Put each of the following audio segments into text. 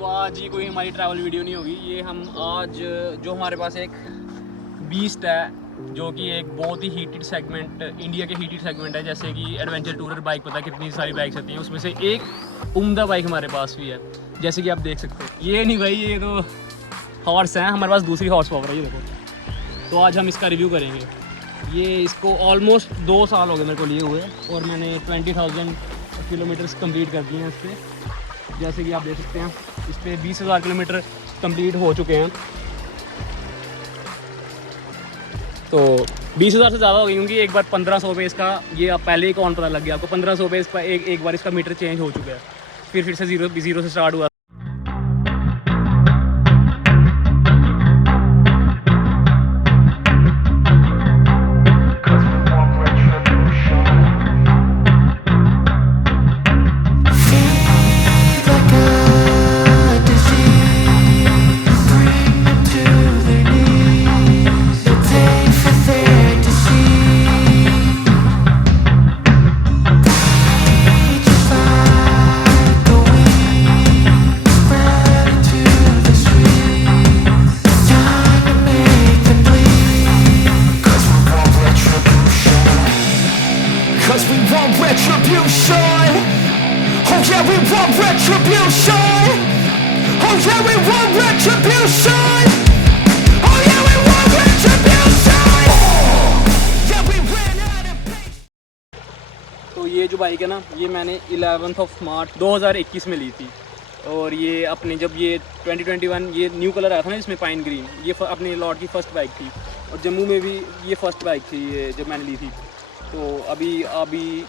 तो आज ये कोई हमारी ट्रैवल वीडियो नहीं होगी। ये हम आज जो हमारे पास एक बीस्ट है जो कि एक बहुत ही हीटेड सेगमेंट, इंडिया के हीटेड सेगमेंट है, जैसे कि एडवेंचर टूरर बाइक, पता है कितनी सारी बाइक्स आती हैं, उसमें से एक उम्दा बाइक हमारे पास भी है, जैसे कि आप देख सकते हैं। ये नहीं भाई, ये तो हॉर्स हैं, हमारे पास दूसरी हॉर्स पावर है, ये देखो। तो आज हम इसका रिव्यू करेंगे। ये इसको ऑलमोस्ट 2 साल हो गए मेरे को लिए हुए और मैंने 20,000 किलोमीटर्स कंप्लीट कर दिए हैं इस पर। जैसे कि आप देख सकते हैं इस पर 20,000 किलोमीटर कंप्लीट हो चुके हैं। तो 20,000 से ज़्यादा हो गई, क्योंकि एक बार 1500 पे इसका, ये आप पहले ही कौन पता लग गया आपको, 1500 पे इसका एक बार इसका मीटर चेंज हो चुका है, फिर से जीरो से स्टार्ट हुआ। Retribution. Oh yeah, we want retribution. Oh yeah, we want retribution. Oh yeah, we want retribution. Yeah, we ran out of patience. तो ये जो बाइक है ना, ये मैंने 11 मार्च 2021 में ली थी। और ये अपने जब ये 2021 ये न्यू कलर आया था ना इसमें, पाइन ग्रीन, ये अपने लॉट की फ़र्स्ट बाइक थी। और जम्मू में भी ये फ़र्स्ट बाइक थी ये जब मैंने ली थी। तो अभी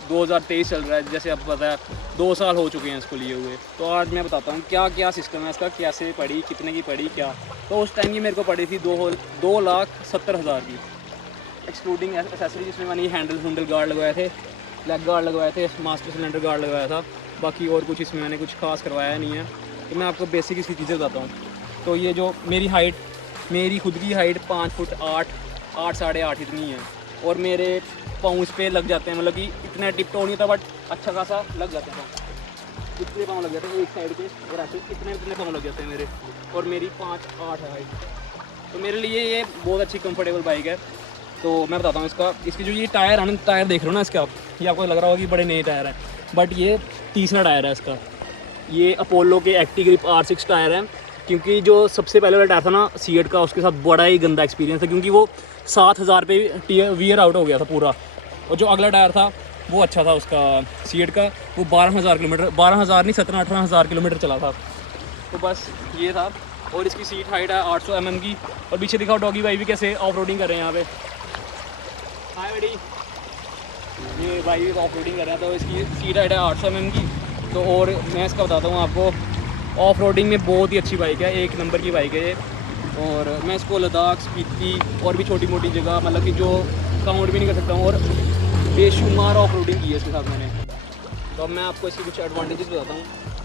2023 चल रहा है, जैसे आपको पता है 2 साल हो चुके हैं इसको लिए हुए। तो आज मैं बताता हूँ क्या क्या सिस्टम है इसका, कैसे पड़ी, कितने की पड़ी, क्या। तो उस टाइम ये मेरे को पड़ी थी 2,70,000 की, एक्सक्लूडिंग एसेसरी, जिसमें मैंने हैंडल गार्ड लगवाए थे, लेग गार्ड लगवाए थे, मास्टर सिलेंडर गार्ड लगवाया था। बाकी और कुछ इसमें मैंने कुछ खास करवाया नहीं है। तो मैं आपको बेसिक इसकी चीज़ें बताता हूँ। तो ये जो मेरी खुद की हाइट 5 फुट 8 साढ़े 8 इतनी है, और मेरे पाँव पे लग जाते हैं, मतलब कि इतना टिप तो नहीं होता बट अच्छा खासा लग जाते हैं पाँव, इतने पाँव लग जाते हैं एक साइड के, और ऐसे इतने पाँव लग जाते हैं मेरे, और मेरी 5'8" है हाइट। तो मेरे लिए ये बहुत अच्छी कंफर्टेबल बाइक है। तो मैं बताता हूँ इसकी जो ये टायर है ना, टायर देख रहे हो ना इसके आप, ये आपको लग रहा होगा कि बड़े नए टायर हैं, बट ये तीसरा टायर है इसका। ये अपोलो के एक्टी ग्रिप R6 टायर है, क्योंकि जो सबसे पहले वाला टायर था ना सीएट का, उसके साथ बड़ा ही गंदा एक्सपीरियंस था, क्योंकि वो 7,000 पे वियर आउट हो गया था पूरा। और जो अगला टायर था वो अच्छा था उसका सीएट का, वो 12,000 किलोमीटर, 12,000 नहीं 17-18,000 किलोमीटर चला था। तो बस ये था। और इसकी सीट हाइट है 800 mm की। और पीछे दिखाओ डॉगी भाई भी कैसे ऑफ रोडिंग कर रहे हैं यहाँ पे। हाय बड़ी, ये भाई भी ऑफ रोडिंग कर रहे हैं। तो इसकी सीट हाइट है 800 mm की। तो और मैं इसका बताता हूँ आपको, ऑफ रोडिंग में बहुत ही अच्छी बाइक है, एक नंबर की बाइक है ये। और मैं इसको लद्दाख, स्पीति और भी छोटी मोटी जगह, मतलब कि जो काउंट भी नहीं कर सकता हूँ, और बेशुमार ऑफ रोडिंग की है इसके साथ मैंने। तो अब मैं आपको इसकी कुछ एडवांटेजेस बताता हूँ।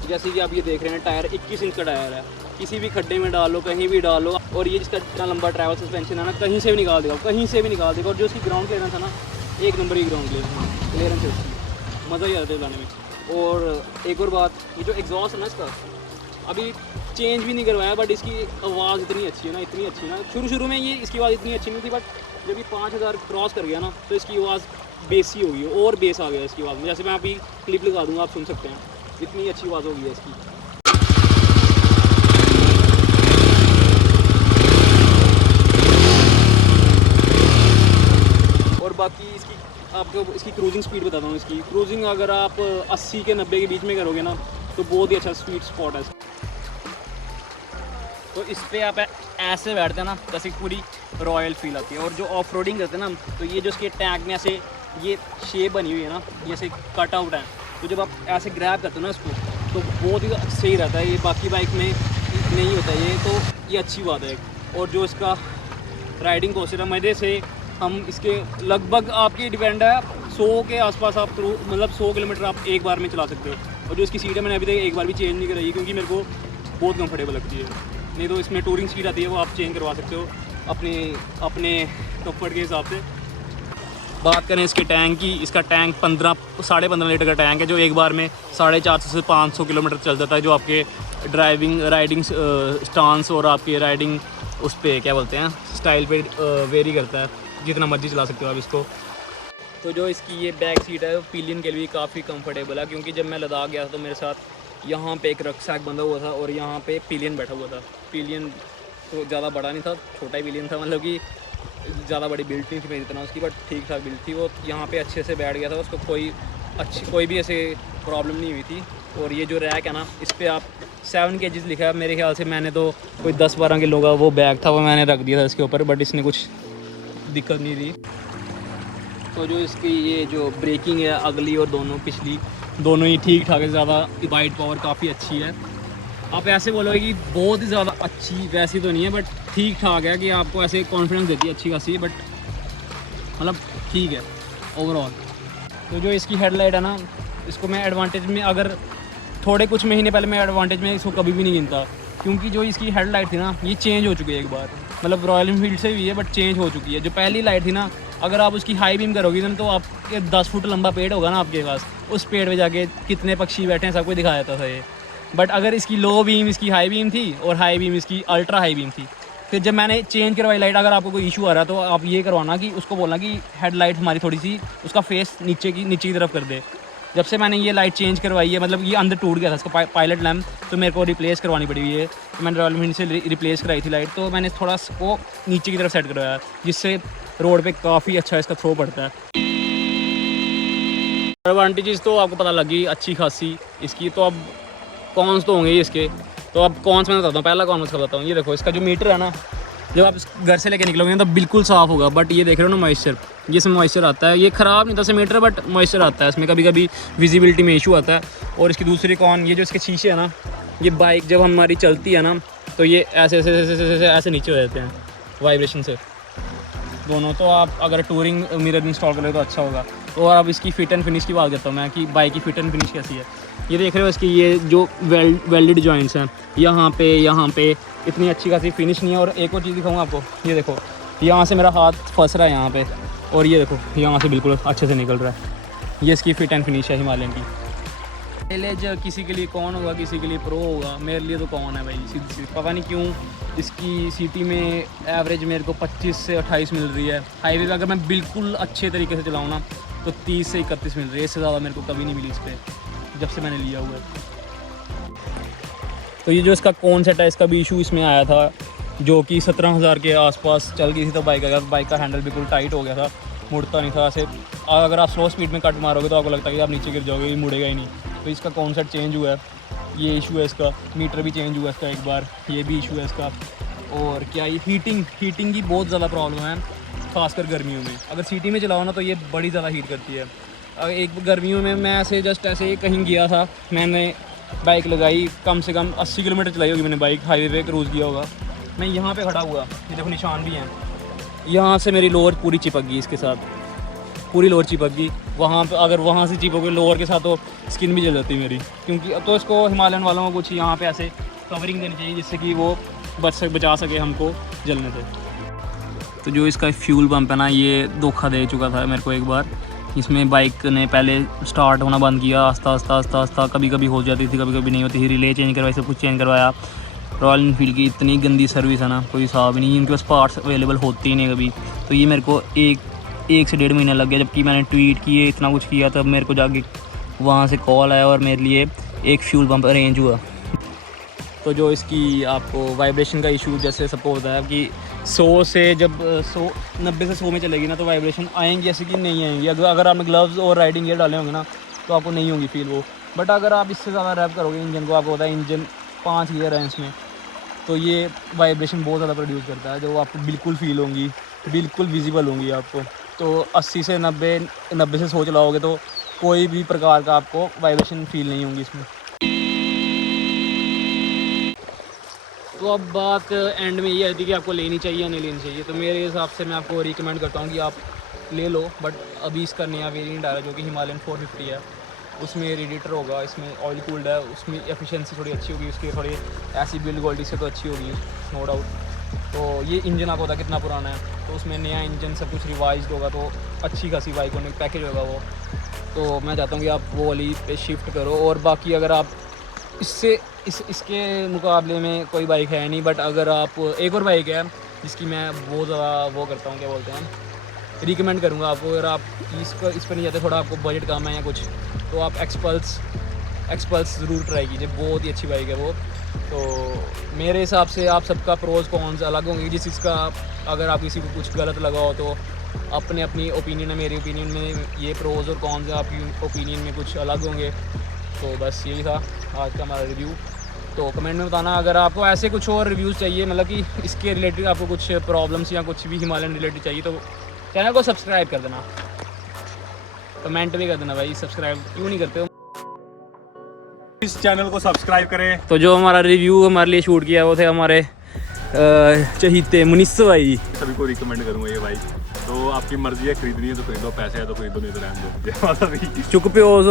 जैसे कि आप ये देख रहे हैं, टायर 21 इंच का टायर है, किसी भी खड्डे में डालो, कहीं भी डालो। और ये जिसका इतना लंबा ट्रैवल सस्पेंशन है ना, कहीं से भी निकाल देगा, कहीं से भी निकाल देगा। और जो उसकी ग्राउंड क्लियरेंस है ना, एक नंबर की ग्राउंड क्लियरेंस है उसकी, मज़ा ही आता है चलाने में। और एक और बात, ये जो एग्जॉस्ट है ना इसका, अभी चेंज भी नहीं करवाया, बट इसकी आवाज़ इतनी अच्छी है ना, इतनी अच्छी ना। शुरू में ये इसकी आवाज़ इतनी अच्छी नहीं थी, बट जब ये 5,000 क्रॉस कर गया ना, तो इसकी आवाज़ बेसी हो गई, और बेस आ गया इसकी आवाज़ में। जैसे मैं अभी क्लिप लगा दूँगा, आप सुन सकते हैं, इतनी अच्छी आवाज़ हो गई है इसकी। और बाकी आपको इसकी क्रूजिंग स्पीड बताता हूँ। इसकी क्रूजिंग अगर आप 80 के 90 के बीच में करोगे ना, तो बहुत ही अच्छा स्वीट स्पॉट है। तो इस पर आप ऐसे बैठते हैं ना, जैसे पूरी रॉयल फील आती है। और जो ऑफ रोडिंग करते हैं ना, तो ये जो इसके टैग में ऐसे ये शेप बनी हुई है ना, ये ऐसे कट आउट है, तो जब आप ऐसे ग्रैब करते हो ना इसको, तो बहुत ही सही रहता है। ये बाकी बाइक में नहीं होता ये, तो ये अच्छी बात है। और जो इसका राइडिंग पोस्चर है, मज़े से हम इसके लगभग आपकी डिपेंड है 100 के आसपास आप मतलब 100 किलोमीटर आप एक बार में चला सकते हो। और जो इसकी सीट है, मैंने अभी तक एक बार भी चेंज नहीं कराई, क्योंकि मेरे को बहुत कंफर्टेबल लगती है। नहीं तो इसमें टूरिंग सीट आती है, वो आप चेंज करवा सकते हो अपने कंफर्ट के हिसाब से। बात करें इसके टैंक की, इसका टैंक 15.5 लीटर का टैंक है, जो एक बार में 450 से 500 किलोमीटर चल जाता है, जो आपके राइडिंग स्टांस और आपके राइडिंग उस पर क्या बोलते हैं स्टाइल पे वेरी करता है, जितना मर्जी चला सकते हो आप इसको। तो जो इसकी ये बैक सीट है वो पिलियन के लिए काफ़ी कंफर्टेबल है, क्योंकि जब मैं लद्दाख गया था तो मेरे साथ यहाँ पे एक रक्सैक बंधा हुआ था और यहाँ पे पिलियन बैठा हुआ था। पिलियन तो ज़्यादा बड़ा नहीं था, छोटा ही पिलियन था, मतलब कि ज़्यादा बड़ी बिल्ड नहीं थी मेरी तरह उसकी, बट ठीक ठाक बिल्ड थी। वो यहाँ पे अच्छे से बैठ गया था, उसको कोई भी ऐसे प्रॉब्लम नहीं हुई थी। और ये जो रैक है ना, इस पर आप 7 kg लिखा है, मेरे ख्याल से मैंने तो कोई 10-12 किलो का वो बैग था वो मैंने रख दिया था इसके ऊपर, बट इसने कुछ दिक्कत नहीं दी। तो जो इसकी ये जो ब्रेकिंग है अगली और पिछली दोनों ही ठीक ठाक है, ज़्यादा बाइट पावर काफ़ी अच्छी है। आप ऐसे बोलोगे कि बहुत ही ज़्यादा अच्छी वैसी तो नहीं है, बट ठीक ठाक है कि आपको ऐसे कॉन्फिडेंस देती है अच्छी खासी, बट मतलब ठीक है ओवरऑल। तो जो इसकी हेडलाइट है ना, इसको मैं एडवांटेज में, अगर थोड़े कुछ महीने पहले मैं एडवांटेज में इसको कभी भी नहीं गिनता, क्योंकि जो इसकी हेडलाइट थी ना ये चेंज हो चुकी है एक बार, मतलब रॉयल एनफील्ड से भी है बट चेंज हो चुकी है। जो पहली लाइट थी ना, अगर आप उसकी हाई बीम करोगे ना तो आपके 10 फुट लंबा पेड़ होगा ना आपके पास, उस पेड़ पे जाके कितने पक्षी बैठे हैं सब कुछ दिखाया जाता था ये। बट अगर इसकी लो बीम इसकी हाई बीम थी और हाई बीम इसकी अल्ट्रा हाई बीम थी। फिर जब मैंने चेंज करवाई लाइट, अगर आपको कोई इशू आ रहा है तो आप ये करवाना कि उसको बोलना कि हेडलाइट हमारी थोड़ी सी उसका फेस नीचे की तरफ कर दे। जब से मैंने ये लाइट चेंज करवाई है, मतलब ये अंदर टूट गया था इसका पायलट लैम्प, तो मेरे को रिप्लेस करवानी पड़ी हुई है। तो मैंने रॉयल एनफील्ड से रिप्लेस कराई थी लाइट, तो मैंने थोड़ा इसको नीचे की तरफ सेट करवाया, जिससे रोड पे काफ़ी अच्छा इसका थ्रो पड़ता है। एडवांटेजेस तो आपको पता लगी अच्छी खासी इसकी। तो अब कॉन्स तो होंगे इसके, तो अब कॉन्स मैं बताता हूँ। पहला कॉन्स का बताता हूँ, ये देखो इसका जो मीटर है ना, जब आप घर से लेके निकलोगे तो बिल्कुल साफ़ होगा, बट ये देख रहे हो ना मॉइस्चर, ये इसमें मॉइस्चर आता है। ये ख़राब नहीं था मीटर, बट मॉइस्चर आता है इसमें, कभी कभी विजिबिलिटी में इशू आता है। और इसकी दूसरी कॉन, ये जो इसके शीशे है ना, ये बाइक जब हमारी चलती है ना तो ये ऐसे ऐसे ऐसे ऐसे ऐसे, ऐसे नीचे हो जाते हैं वाइब्रेशन से दोनों। तो आप अगर टूरिंग मिरर इंस्टॉल करोगे तो अच्छा होगा। तो अब इसकी फ़िट एंड फिनिश की बात करता हूँ मैं कि बाइक की फ़िट एंड फिनिश कैसी है। ये देख रहे हो इसकी ये जो वेल्डेड जॉइंट्स हैं, यहाँ पे इतनी अच्छी खासी फिनिश नहीं है। और एक और चीज़ दिखाऊँ आपको, ये देखो यहाँ से मेरा हाथ फंस रहा है यहाँ पे, और ये देखो यहाँ से बिल्कुल अच्छे से निकल रहा है। ये इसकी फ़िट एंड फिनिश है हिमालयन की। माइलेज किसी के लिए कौन होगा, किसी के लिए प्रो होगा, मेरे लिए तो कौन है भाई, सीधी सीधी। पता नहीं क्यों इसकी सिटी में एवरेज मेरे को 25 से 28 मिल रही है। हाईवे पे अगर मैं बिल्कुल अच्छे तरीके से चलाऊँ ना तो 30 से 31 मिल रही है, इससे ज़्यादा मेरे को कभी नहीं मिली इस पर, जब से मैंने लिया हुआ है। तो ये जो इसका कौन सेट है, इसका भी इशू इसमें आया था, जो कि 17,000 के आसपास चल गई थी। तो बाइक का हैंडल बिल्कुल टाइट हो गया था, मुड़ता नहीं था ऐसे। अगर आप स्लो स्पीड में कट मारोगे तो आपको लगता है कि आप नीचे गिर जाओगे, ये मुड़ेगा ही नहीं। तो इसका कॉन्सेप्ट चेंज हुआ है, ये इशू है इसका। मीटर भी चेंज हुआ है इसका एक बार, ये भी इशू है इसका। और क्या ये हीटिंग की बहुत ज़्यादा प्रॉब्लम है, खासकर गर्मियों में। अगर सिटी में चलाओ ना तो ये बड़ी ज़्यादा हीट करती है। एक गर्मियों में मैं जस्ट ऐसे कहीं गया था, मैंने बाइक लगाई, कम से कम 80 किलोमीटर चलाई होगी मैंने बाइक, हाईवे पे क्रूज़ किया होगा। मैं यहाँ पे खड़ा हुआ, ये देखो निशान भी हैं, यहाँ से मेरी लोअर पूरी चिपक गई, इसके साथ पूरी लोअर चिपक गई। वहाँ पे अगर वहाँ से चिपकोगे लोअर के साथ तो स्किन भी जल जाती है मेरी, क्योंकि तो इसको हिमालयन वालों को कुछ यहाँ पे ऐसे कवरिंग देनी चाहिए, जिससे कि वो बचा सके हमको जलने से। तो जो इसका फ्यूल पम्प है ना, ये धोखा दे चुका था मेरे को एक बार। इसमें बाइक ने पहले स्टार्ट होना बंद किया, आस्ता, कभी कभी हो जाती थी, कभी कभी नहीं होती थी। रिले चेंज करवाई, सब कुछ चेंज करवाया। रॉयल एनफील्ड की इतनी गंदी सर्विस है ना, कोई हिसाब ही नहीं। इनके पास पार्ट्स अवेलेबल होते ही नहीं कभी। तो ये मेरे को एक से 1.5 महीना लग गया, जबकि मैंने ट्वीट किए, इतना कुछ किया, तब मेरे को जाके वहाँ से कॉल आया और मेरे लिए एक फ्यूल पम्प अरेंज हुआ। तो जो इसकी आपको वाइब्रेशन का इशू जैसे सबको होता है कि 100 से जब 90 से 100 में चलेगी ना तो वाइब्रेशन आएंगी, ऐसे कि नहीं आएंगी। अगर आपने ग्लव्स और राइडिंग गियर डाले होंगे ना तो आपको नहीं होगी फील वो। बट अगर आप इससे ज़्यादा रैप करोगे इंजन को, आपको होता है इंजन 5 गियर है इसमें, तो ये वाइब्रेशन बहुत ज़्यादा प्रोड्यूस करता है, जो आपको बिल्कुल फील होंगी, बिल्कुल विजिबल होंगी आपको। तो 80 से 90 से 100 चलाओगे तो कोई भी प्रकार का आपको वाइब्रेशन फील नहीं होंगी इसमें। तो अब बात एंड में ये आती है कि आपको लेनी चाहिए या नहीं लेनी चाहिए। तो मेरे हिसाब से मैं आपको रिकमेंड करता हूँ कि आप ले लो, बट अभी इसका नया वेरिएंट आ रहा है जो कि हिमालयन 450 है। उसमें रेडिएटर होगा, इसमें ऑयल कूल्ड है, उसमें एफिशिएंसी थोड़ी अच्छी होगी उसकी, थोड़ी ऐसी बिल्ड क्वालिटी से तो अच्छी होगी नो डाउट। तो ये इंजन आपको पता कितना पुराना है, तो उसमें नया इंजन सब कुछ रिवाइज्ड होगा, तो अच्छी खासी बाइक होने पैकेज होगा वो। तो मैं चाहता हूँ कि आप वो वाली पे शिफ्ट करो। और बाकी अगर आप इससे इसके मुकाबले में कोई बाइक है नहीं, बट अगर आप एक और बाइक है जिसकी मैं बहुत ज़्यादा वो करता हूँ, क्या बोलते हैं, रिकमेंड करूँगा आपको। अगर आप इस पर नहीं जाते, थोड़ा आपको बजट कम है या कुछ, तो आप एक्सपल्स ज़रूर ट्राई कीजिए, बहुत ही अच्छी बाइक है वो। तो मेरे हिसाब से आप सबका प्रोज कॉन्स अलग होंगे, जिस चीज़ का अगर आप किसी को कुछ गलत लगा हो तो अपनी ओपिनियन है, मेरी ओपिनियन में ये प्रोज और कॉन्स है, आपकी ओपिनियन में कुछ अलग होंगे। तो बस यही था आज का हमारा रिव्यू। तो कमेंट में बताना अगर आपको ऐसे कुछ और रिव्यूज़ चाहिए, मतलब कि इसके रिलेटेड आपको कुछ प्रॉब्लम्स या कुछ भी हिमालयन रिलेटेड चाहिए, तो चैनल को सब्सक्राइब कर देना, कमेंट भी कर देना भाई, सब्सक्राइब क्यों नहीं करते हो। इस चैनल को सब्सक्राइब करें। तो जो हमारा रिव्यू हमारे लिए शूट किया वो थे हमारे चहीते मुनिस भाई। सभी को रिकमेंड करूँगा ये बाइक। तो आपकी मर्जी है, खरीदनी है तो खरीदो, पैसे है तो खरीदो, नहीं तो रहने दो। चुक पे हो